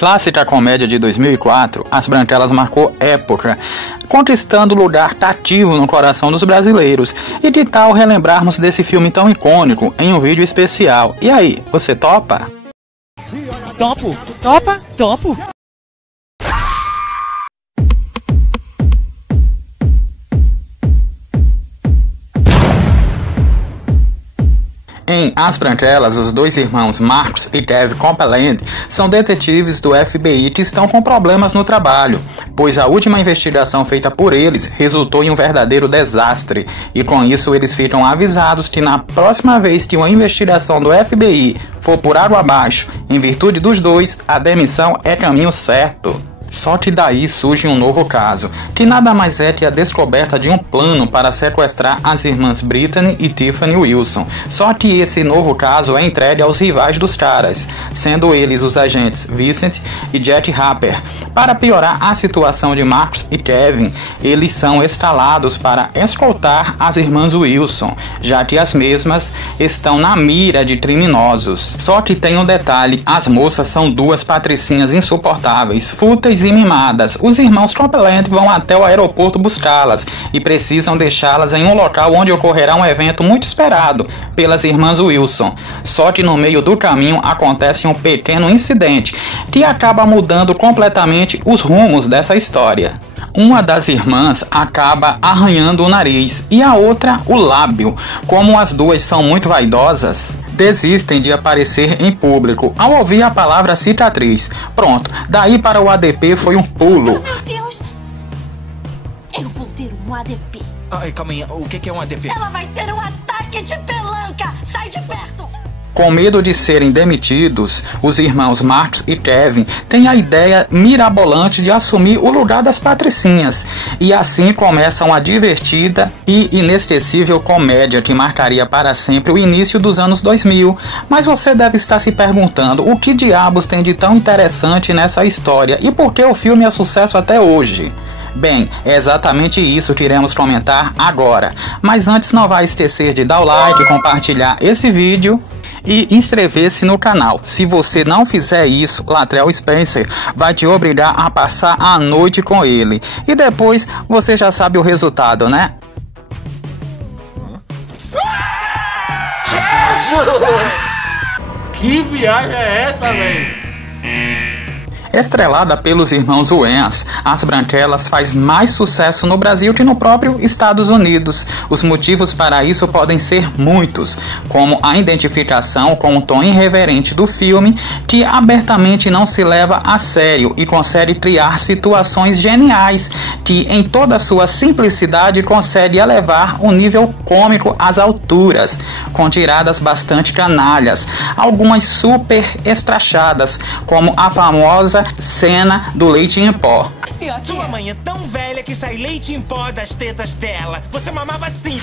Clássica comédia de 2004, As Branquelas marcou época, conquistando lugar cativo no coração dos brasileiros. E que tal relembrarmos desse filme tão icônico em um vídeo especial? E aí, você topa? Topo! Topa? Topo! Em As Branquelas, os dois irmãos Marcos e Kevin Copeland são detetives do FBI que estão com problemas no trabalho, pois a última investigação feita por eles resultou em um verdadeiro desastre, e com isso eles ficam avisados que na próxima vez que uma investigação do FBI for por água abaixo, em virtude dos dois, a demissão é caminho certo. Só que daí surge um novo caso, que nada mais é que a descoberta de um plano para sequestrar as irmãs Brittany e Tiffany Wilson. Só que esse novo caso é entregue aos rivais dos caras, sendo eles os agentes Vincent e Jack Harper. Para piorar a situação de Marcos e Kevin, eles são escalados para escoltar as irmãs Wilson, já que as mesmas estão na mira de criminosos. Só que tem um detalhe, as moças são duas patricinhas insuportáveis, fúteis e mimadas. Os irmãos Copeland vão até o aeroporto buscá-las e precisam deixá-las em um local onde ocorrerá um evento muito esperado pelas irmãs Wilson. Só que no meio do caminho acontece um pequeno incidente que acaba mudando completamente os rumos dessa história. Uma das irmãs acaba arranhando o nariz e a outra o lábio. Como as duas são muito vaidosas, desistem de aparecer em público ao ouvir a palavra cicatriz. Pronto, daí para o ADP foi um pulo. Oh, meu Deus! Eu vou ter um ADP. Ai, calma aí, o que é um ADP? Ela vai ter um ataque de pelanca! Sai de perto! Com medo de serem demitidos, os irmãos Marcos e Kevin têm a ideia mirabolante de assumir o lugar das patricinhas. E assim começa uma divertida e inesquecível comédia que marcaria para sempre o início dos anos 2000. Mas você deve estar se perguntando o que diabos tem de tão interessante nessa história e por que o filme é sucesso até hoje. Bem, é exatamente isso que iremos comentar agora. Mas antes, não vai esquecer de dar o like, compartilhar esse vídeo e inscrever-se no canal. Se você não fizer isso, Latrell Spencer vai te obrigar a passar a noite com ele. E depois você já sabe o resultado, né? Que viagem é essa, velho? Estrelada pelos irmãos Wayans, As Branquelas faz mais sucesso no Brasil que no próprio Estados Unidos. Os motivos para isso podem ser muitos, como a identificação com o tom irreverente do filme, que abertamente não se leva a sério e consegue criar situações geniais, que em toda a sua simplicidade consegue elevar o nível cômico às alturas, com tiradas bastante canalhas, algumas super escrachadas, como a famosa cena do leite em pó. Sua mãe é tão velha que sai leite em pó das tetas dela. Você mamava assim.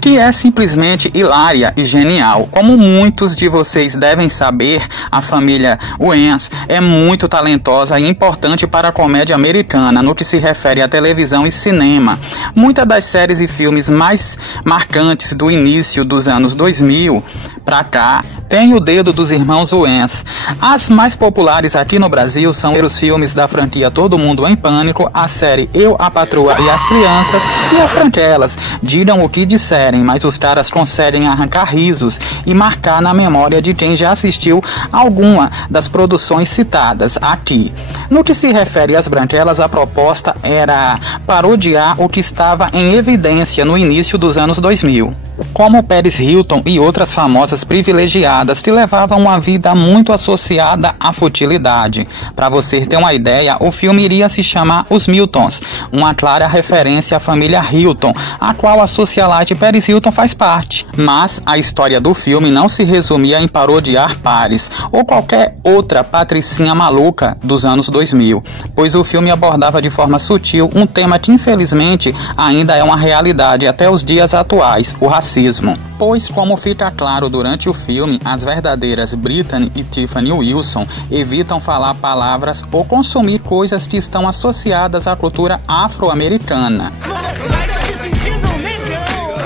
Que é simplesmente hilária e genial. Como muitos de vocês devem saber, a família Wayans é muito talentosa e importante para a comédia americana no que se refere à televisão e cinema. Muitas das séries e filmes mais marcantes do início dos anos 2000 pra cá tem o dedo dos irmãos Wayans. As mais populares aqui no Brasil são os filmes da franquia Todo Mundo em Pânico, a série Eu, a Patroa e as Crianças e As Branquelas. Digam o que disserem, mas os caras conseguem arrancar risos e marcar na memória de quem já assistiu alguma das produções citadas aqui. No que se refere às Branquelas, a proposta era parodiar o que estava em evidência no início dos anos 2000, como Paris Hilton e outras famosas privilegiadas que levavam uma vida muito associada à futilidade. Para você ter uma ideia, o filme iria se chamar Os Miltons, uma clara referência à família Hilton, a qual a socialite Paris Hilton faz parte. Mas a história do filme não se resumia em parodiar Paris ou qualquer outra patricinha maluca dos anos 2000, pois o filme abordava de forma sutil um tema que infelizmente ainda é uma realidade até os dias atuais, o racismo. Pois, como fica claro durante o filme, as verdadeiras Brittany e Tiffany Wilson evitam falar palavras ou consumir coisas que estão associadas à cultura afro-americana. Vai me sentindo legal.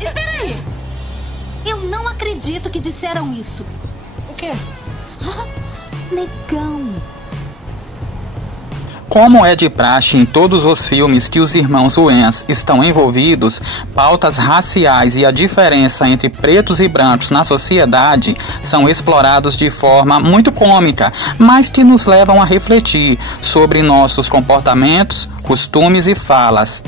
Espera aí! acredito que disseram isso. O quê? Negão. Como é de praxe em todos os filmes que os irmãos Wayans estão envolvidos, pautas raciais e a diferença entre pretos e brancos na sociedade são explorados de forma muito cômica, mas que nos levam a refletir sobre nossos comportamentos, costumes e falas,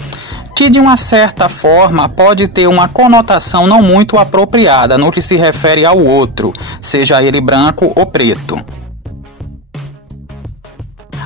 que de uma certa forma pode ter uma conotação não muito apropriada no que se refere ao outro, seja ele branco ou preto.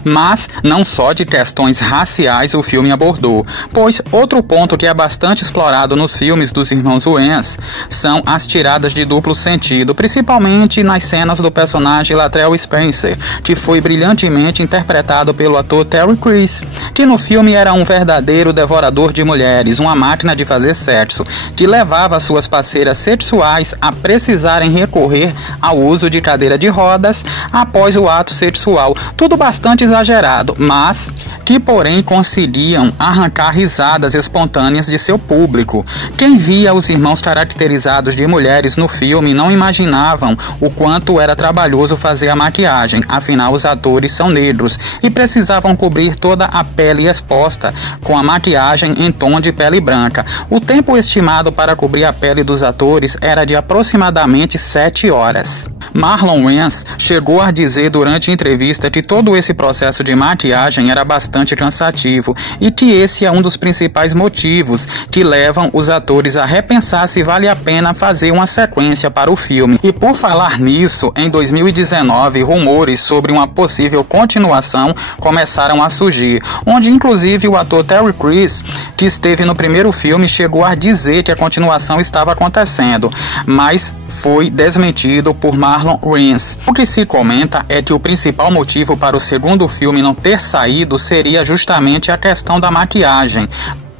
Mas não só de questões raciais o filme abordou, pois outro ponto que é bastante explorado nos filmes dos irmãos Wayans são as tiradas de duplo sentido, principalmente nas cenas do personagem Latrell Spencer, que foi brilhantemente interpretado pelo ator Terry Crews, que no filme era um verdadeiro devorador de mulheres, uma máquina de fazer sexo, que levava suas parceiras sexuais a precisarem recorrer ao uso de cadeira de rodas após o ato sexual, tudo bastante exagerado, mas que porém conseguiam arrancar risadas espontâneas de seu público. Quem via os irmãos caracterizados de mulheres no filme não imaginavam o quanto era trabalhoso fazer a maquiagem, afinal os atores são negros e precisavam cobrir toda a pele exposta com a maquiagem em tom de pele branca. O tempo estimado para cobrir a pele dos atores era de aproximadamente 7 horas. Marlon Wayans chegou a dizer durante a entrevista que todo esse processo de maquiagem era bastante cansativo e que esse é um dos principais motivos que levam os atores a repensar se vale a pena fazer uma sequência para o filme. E por falar nisso, em 2019, rumores sobre uma possível continuação começaram a surgir, onde inclusive o ator Terry Crews, que esteve no primeiro filme, chegou a dizer que a continuação estava acontecendo, mas foi desmentido por Marlon Wayans. O que se comenta é que o principal motivo para o segundo filme não ter saído seria justamente a questão da maquiagem.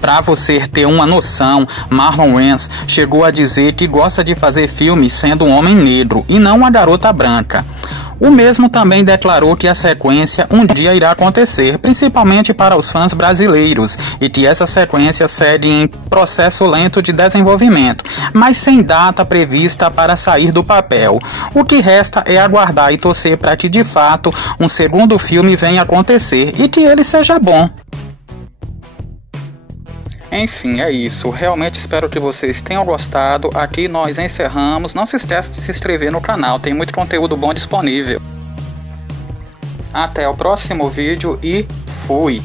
Para você ter uma noção, Marlon Wayans chegou a dizer que gosta de fazer filmes sendo um homem negro e não uma garota branca. O mesmo também declarou que a sequência um dia irá acontecer, principalmente para os fãs brasileiros, e que essa sequência segue em processo lento de desenvolvimento, mas sem data prevista para sair do papel. O que resta é aguardar e torcer para que de fato um segundo filme venha acontecer e que ele seja bom. Enfim, é isso. Realmente espero que vocês tenham gostado. Aqui nós encerramos. Não se esqueça de se inscrever no canal. Tem muito conteúdo bom disponível. Até o próximo vídeo e fui!